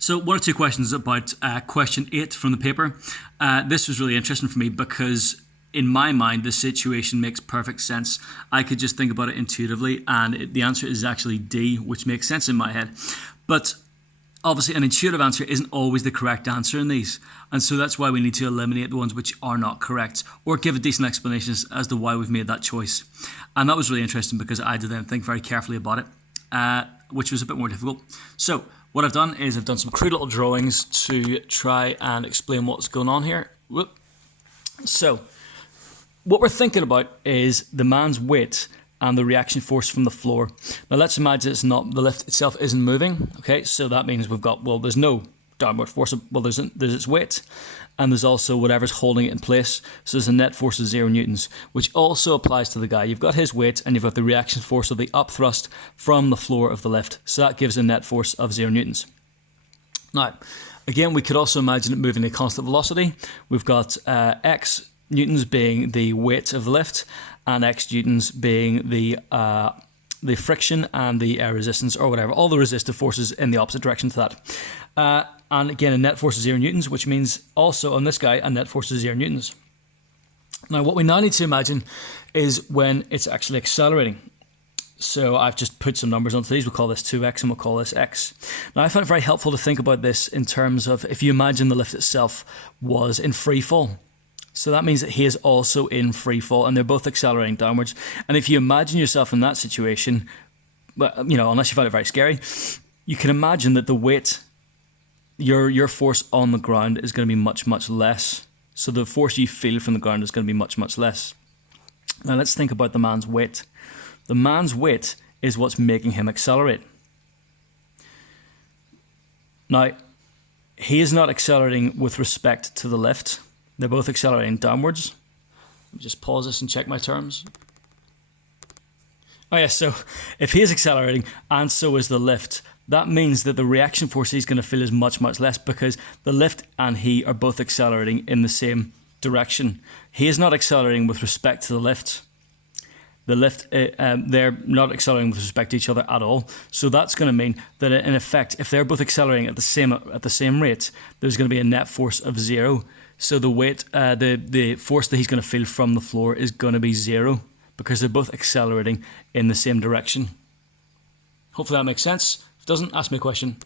So one or two questions about question 8 from the paper. This was really interesting for me because in my mind, the situation makes perfect sense. I could just think about it intuitively, and the answer is actually D, which makes sense in my head. But obviously, an intuitive answer isn't always the correct answer in these. And so that's why we need to eliminate the ones which are not correct or give a decent explanation as to why we've made that choice. And that was really interesting because I had to then think very carefully about it, which was a bit more difficult. So what I've done is I've done some crude little drawings to try and explain what's going on here. Whoop. So what we're thinking about is the man's weight and the reaction force from the floor. Now let's imagine it's not, the lift itself isn't moving. Okay, so that means we've got, well, there's no downward force. Well, there's its weight, and there's also whatever's holding it in place. So there's a net force of 0 newtons, which also applies to the guy. You've got his weight, and you've got the reaction force of the up thrust from the floor of the lift. So that gives a net force of 0 newtons. Now, again, we could also imagine it moving at constant velocity. We've got x newtons being the weight of the lift, and x newtons being the friction and the resistance or whatever, all the resistive forces in the opposite direction to that. And again, a net force of 0 newtons, which means also on this guy, a net force of 0 newtons. Now, what we now need to imagine is when it's actually accelerating. So I've just put some numbers onto these. We'll call this 2x and we'll call this x. Now, I found it very helpful to think about this in terms of if you imagine the lift itself was in free fall. So that means that he is also in free fall and they're both accelerating downwards. And if you imagine yourself in that situation, well, you know, unless you find it very scary, you can imagine that the weight, your force on the ground is going to be much, much less. So the force you feel from the ground is going to be much, much less. Now let's think about the man's weight. The man's weight is what's making him accelerate. Now, he is not accelerating with respect to the lift. They're both accelerating downwards. Let me just pause this and check my terms. Oh yeah, so if he is accelerating and so is the lift, that means that the reaction force he's going to feel is much, much less because the lift and he are both accelerating in the same direction. He is not accelerating with respect to the lift. The lift, they're not accelerating with respect to each other at all. So that's going to mean that in effect, if they're both accelerating at the same rate, there's going to be a net force of 0. So the weight, the force that he's going to feel from the floor is going to be 0 because they're both accelerating in the same direction. Hopefully that makes sense. If it doesn't, ask me a question.